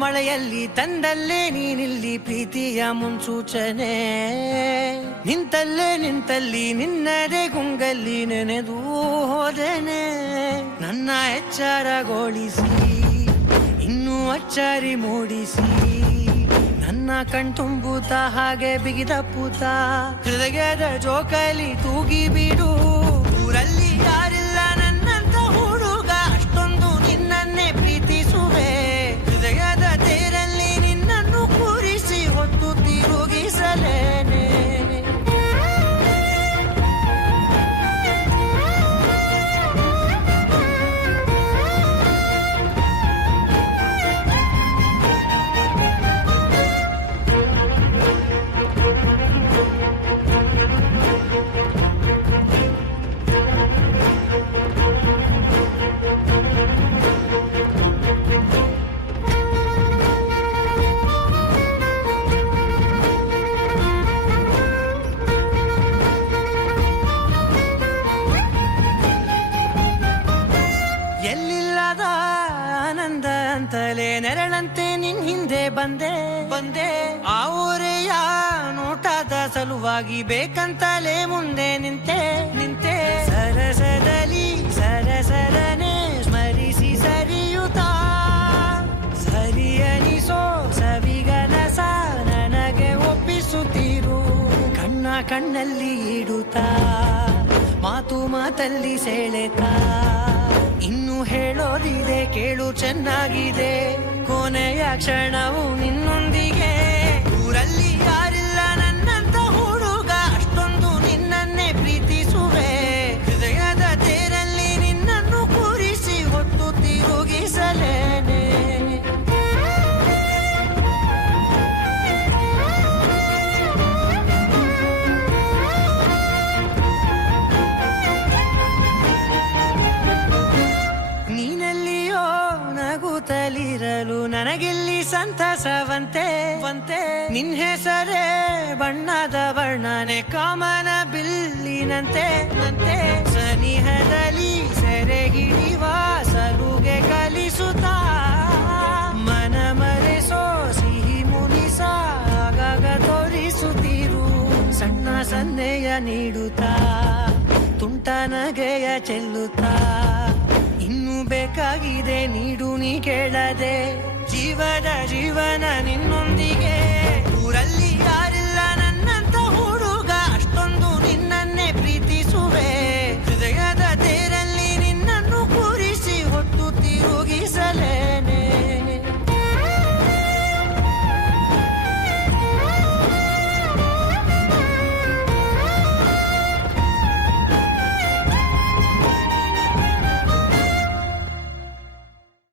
ಮಳೆಯಲ್ಲಿ ತಂದಲ್ಲೇ ನೀನಿಲ್ಲಿ ಪ್ರೀತಿಯ ಮುನ್ಸೂಚನೆ, ನಿಂತಲ್ಲೇ ನಿಂತಲ್ಲಿ ನಿನ್ನದೇ ಗುಂಗಲ್ಲಿ ನೆನೆದು ಹೋದೆನೆ. ನನ್ನ ಎಚ್ಚರಗೊಳಿಸಿ ಇನ್ನೂ ಅಚ್ಚರಿ ಮೂಡಿಸಿ, ನನ್ನ ಕಣ್ತುಂಬುತ್ತ ಹಾಗೆ ಬಿಗಿದ ಪೂತ ಹೃದಯದ ಜೋಕಾಲಿ ತೂಗಿ ಬಿಡು. ಊರಲ್ಲಿ ಯಾರಿಲ್ಲ ನನ್ನಂತ ಹುಡುಗ, ಅಷ್ಟೊಂದು ನಿನ್ನನ್ನೇ ಪ್ರೀತಿಸುವೆ. ಹೃದಯದ ತೇರಲ್ಲಿ ನಿನ್ನನ್ನು ಕೂರಿಸಿ ಹೊತ್ತು ತಿರುಗಿಸಲೇನೆ. ಎಲ್ಲಿಲ್ಲದ ಆನಂದ ಅಂತಲೇ ನೆರಳಂತೆ ನಿನ್ ಹಿಂದೆ ಬಂದೆ ಬಂದೆ. ಆ ಊರೆಯ ನೋಟದ ಸಲುವಾಗಿ ಬೇಕಂತಲೇ ಮುಂದೆ ನಿಂತೆ ನಿಂತೆ. ಸರಸದಲ್ಲಿ ಸರಸರನೆ ಸ್ಮರಿಸಿ ಸರಿಯುತ್ತಾ, ಸರಿಯನಿಸೋ ಸವಿಗನಸ ನನಗೆ ಒಪ್ಪಿಸುತ್ತೀರು. ಕಣ್ಣ ಕಣ್ಣಲ್ಲಿ ಇಡುತ್ತಾ, ಮಾತು ಮಾತಲ್ಲಿ ಸೆಳೆತಾ, ಇನ್ನು ಹೇಳೋದಿದೆ ಕೇಳು ಚೆನ್ನಾಗಿದೆ. ಕೊನೆಯ ಕ್ಷಣವು ನಿನ್ನೊಂದಿಗೆ. ಊರಲ್ಲಿ ಯಾರಿಲ್ಲ ನನ್ನಂತ ಹುಡುಗ, ಅಷ್ಟೊಂದು ನಿನ್ನನ್ನೇ ಪ್ರೀತಿಸುವೆ. ಹೃದಯದ ತೇರಲ್ಲಿ ನಿನ್ನನ್ನು ಕೂರಿಸಿ ಹೊತ್ತು ತಿರುಗಿಸಲೇನೆ. ನೀನೆಲ್ಲಿಯೋ ನಗುತ್ತಲಿರಲು ನನಗಿಲ್ಲಿ ಸಂತಸವಂತೆ ವಂತೆ. ನಿನ್ ಹೆಸರೇ ಬಣ್ಣದ ವರ್ಣನೆ ಕಾಮನ ಬಿಲ್ಲಿನಂತೆ ನಂತೆ. ಸನಿಹದಲ್ಲಿ ಸೆರೆ ಹಿಡಿಯುವ ಸಲುಗೆ ಕಲಿಸುತ್ತಾ, ಮನ ಮರೆಸೋ ಸಿಹಿ ಮುನಿಸ ಆಗಾಗ ತೋರಿಸುತ್ತೀರು. ಸಣ್ಣ ಸನ್ನೆಯ ನೀಡುತ್ತಾ, ತುಂಟ ನಗೆಯ ಚೆಲ್ಲುತ್ತಾ, ಇನ್ನು ಬೇಕಾಗಿದೆ ನೀಡು ನೀ ಕೇಳದೆ. ಜೀವದ ಜೀವನ ನಿನ್ನೊಂದು